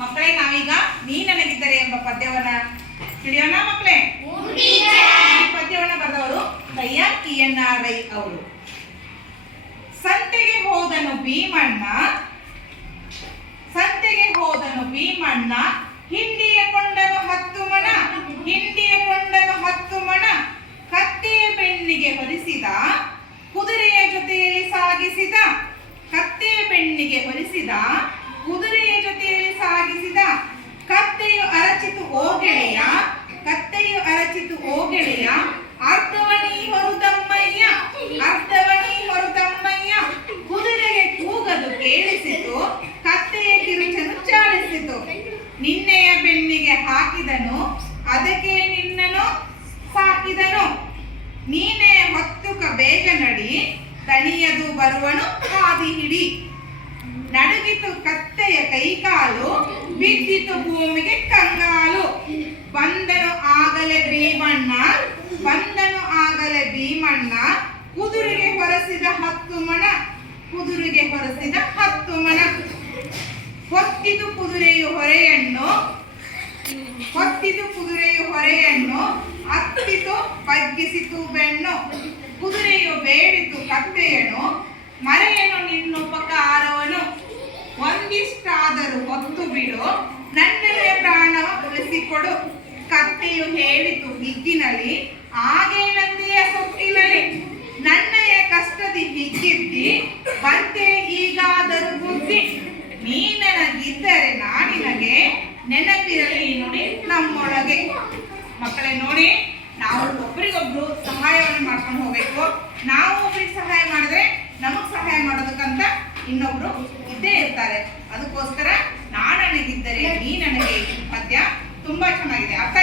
ಮಕ್ಕಳೇ, ನಾವೀಗ ನೀ ನನಗಿದ್ದರೆ ಎಂಬ ಪದ್ಯವನ್ನ ತಿಳಿಯೋಣ ಮಕ್ಕಳೇ. ಈ ಪದ್ಯವನ್ನ ಬರೆದವರು ದಯಾಳ್ ಕಿಯಣ್ಣಾರ್ ರೈ ಅವರು. ಸಂತೆಗೆ ಹೋದನು ಭೀಮಣ್ಣ, ಸಂತೆಗೆ ಹೋದನು ಭೀಮಣ್ಣ, ಹಿಂಡಿಯ ಕೊಂಡನು 10 ಮಣ, ಹಿಂಡಿಯ ಕೊಂಡನು 10 ಮಣ, ಕತ್ತೆಯ ಬೆನ್ನಿಗೆ ಹೊರಿಸಿದ, ಕುದುರೆಯ ಜೊತೆಯಲ್ಲಿ ಸಾಗಿಸಿದ, ಕತ್ತೆಯ ಬೆನ್ನಿಗೆ ಹೊರಿಸಿದ, ಕುದುರೆಯ ಜೊತೆಯಲ್ಲಿ ಸಾಗಿಸಿದ. ಕತ್ತೆಯು ಅರಚಿತು ಓ ಗೆಳೆಯ, ಕತ್ತೆಯು ಅರಚಿತು ಓ ಗೆಳೆಯ, ಅರ್ಧವಣಿ ಹೊರತಮ್ಮಯ್ಯ, ಅರ್ಧವಣಿ ಹೊರತಮ್ಮಯ್ಯ. ಕುದುರೆಗೆ ಕೂಗದು ಕೇಳಿಸಿತು, ಕತ್ತೆಯ ಕಿರುಚನು ಚಾಲಿಸಿತು. ನಿನ್ನೆಯ ಬೆನ್ನಿಗೆ ಹಾಕಿದನು, ಅದಕ್ಕೆ ನಿನ್ನನು ಸಾಕಿದನು. ನೀನೇ ಹೊತ್ತುಕ ಬೇಗ ನಡಿ, ತಣಿಯದು ಬರುವನು ಹಾದಿ ಹಿಡಿ. ನಡುಗಿತು ಕತ್ತೆಯ ಕೈಕಾಲು, ಬಿದ್ದಿತು ಭೂಮಿಗೆ ಕಂಗಾಲು. ಬಂದನು ಆಗಲೇ ಭೀಮಣ್ಣ, ಬಂದನು ಆಗಲೇ ಭೀಮಣ್ಣ, ಕುದುರೆಗೆ ಹೊರಸಿದ 10 ಮಣ, ಕುದುರೆಗೆ ಹೊರಸಿದ 10 ಮಣ. ಹೊತ್ತಿತು ಕುದುರೆಯು ಹೊರೆಯನ್ನು, ಹೊತ್ತಿತು ಕುದುರೆಯು ಹೊರೆಯನ್ನು, ಹತ್ತಿತು ಬಗ್ಗಿಸಿತು ಬೆನ್ನು. ಕುದುರೆಯು ಬೇಡಿತು ಕತ್ತೆಯನು, ಮರೆಯನು ನಿನ್ನುಪಕಾರವನು. ಒಂದಿಷ್ಟಾದರೂ ಹೊತ್ತು ಬಿಡು, ನನ್ನೆಯ ಪ್ರಾಣವ ಉಳಿಸಿಕೊಡು. ಕತ್ತೆಯು ಹೇಳಿತು ಹಿಗ್ಗಿನಲಿ, ಆಗೇನಂದೆಯ ಸೊಟ್ಟಿನಲಿ. ನನ್ನಯ ಕಷ್ಟದಿ ಹಿಗ್ಗಿದ್ದಿ, ಬಂತೆ ಈಗಾದರೂ ಬುದ್ಧಿ. ನೀ ನನಗಿದ್ದರೆ ನಾನಿನಗೆ, ನೆನಪಿರಲಿ ನುಡಿ ನಮ್ಮೊಳಗೆ. ಮಕ್ಕಳೇ ನೋಡಿ, ನಾವು ಒಬ್ಬರಿಗೊಬ್ರು ಸಹಾಯವನ್ನು ಮಾಡ್ಕೊಂಡು ಹೋಗ್ಬೇಕು. ನಾವು ಒಬ್ರಿಗೆ ಸಹಾಯ ಮಾಡಿದ್ರೆ ನಮಗ್ ಸಹಾಯ ಮಾಡೋದಕ್ಕಂತ ಇನ್ನೊಬ್ರು ಇದ್ದೇ ಇರ್ತಾರೆ. ಅದಕ್ಕೋಸ್ಕರ ನಾ ನನಗಿದ್ದರೆ ನೀ ನನಗೆ ಪದ್ಯ ತುಂಬಾ ಚೆನ್ನಾಗಿದೆ. ಅರ್ಥ